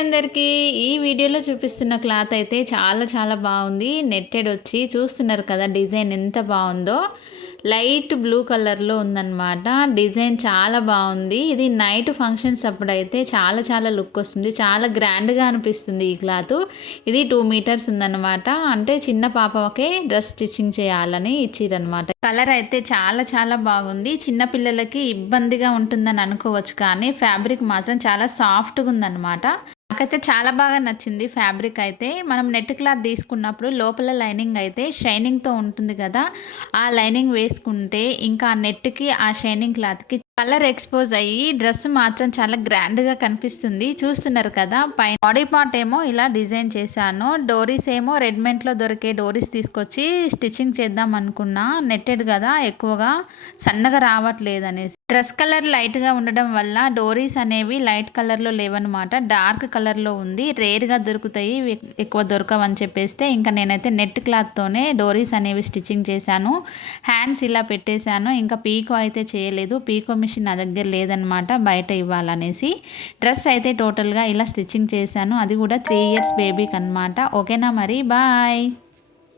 అందరికీ ఈ వీడియోలో చూపిస్తున్న క్లాత్ అయితే చాలా బాగుంది. నెట్టెడ్ వచ్చి చూస్తున్నారు కదా డిజైన్ ఎంత బాగుందో. లైట్ బ్లూ కలర్లో ఉందన్నమాట. డిజైన్ చాలా బాగుంది. ఇది నైట్ ఫంక్షన్స్ అప్పుడైతే చాలా లుక్ వస్తుంది. చాలా గ్రాండ్గా అనిపిస్తుంది ఈ క్లాత్. ఇది 2 మీటర్స్ ఉందన్నమాట. అంటే చిన్న పాపకే డ్రెస్ స్టిచ్చింగ్ చేయాలని ఇచ్చిరనమాట. కలర్ అయితే చాలా బాగుంది. చిన్న పిల్లలకి ఇబ్బందిగా ఉంటుందని అనుకోవచ్చు, కానీ ఫ్యాబ్రిక్ మాత్రం చాలా సాఫ్ట్గా ఉందన్నమాట. నాకైతే చాలా బాగా నచ్చింది ఫ్యాబ్రిక్ అయితే. మనం నెట్ క్లాత్ తీసుకున్నప్పుడు లోపల లైనింగ్ అయితే షైనింగ్తో ఉంటుంది కదా, ఆ లైనింగ్ వేసుకుంటే ఇంకా ఆ నెట్కి ఆ షైనింగ్ క్లాత్కి కలర్ ఎక్స్పోజ్ అయ్యి డ్రెస్ మాత్రం చాలా గ్రాండ్గా కనిపిస్తుంది. చూస్తున్నారు కదా, పైన బాడీ పార్ట్ ఏమో ఇలా డిజైన్ చేశాను. డోరీస్ ఏమో రెడీమేడ్లో దొరికే డోరీస్ తీసుకొచ్చి స్టిచ్చింగ్ చేద్దాం అనుకున్నా. నెట్టెడ్ కదా, ఎక్కువగా సన్నగా రావట్లేదు అనేసి. డ్రెస్ కలర్ లైట్గా ఉండడం వల్ల డోరీస్ అనేవి లైట్ కలర్లో లేవన్నమాట, డార్క్ కలర్లో ఉంది. రేర్గా దొరుకుతాయి, ఎక్కువ దొరకవని చెప్పేస్తే ఇంకా నేనైతే నెట్ క్లాత్తోనే డోరీస్ అనేవి స్టిచ్చింగ్ చేశాను. హ్యాండ్స్ ఇలా పెట్టేశాను. ఇంకా పీకో అయితే చేయలేదు. పీకో మిషన్ నా దగ్గర లేదనమాట, బయట ఇవ్వాలనేసి. డ్రెస్ అయితే టోటల్గా ఇలా స్టిచ్చింగ్ చేశాను. అది కూడా 3 ఇయర్స్ బేబీకి అనమాట. ఓకేనా మరి, బాయ్.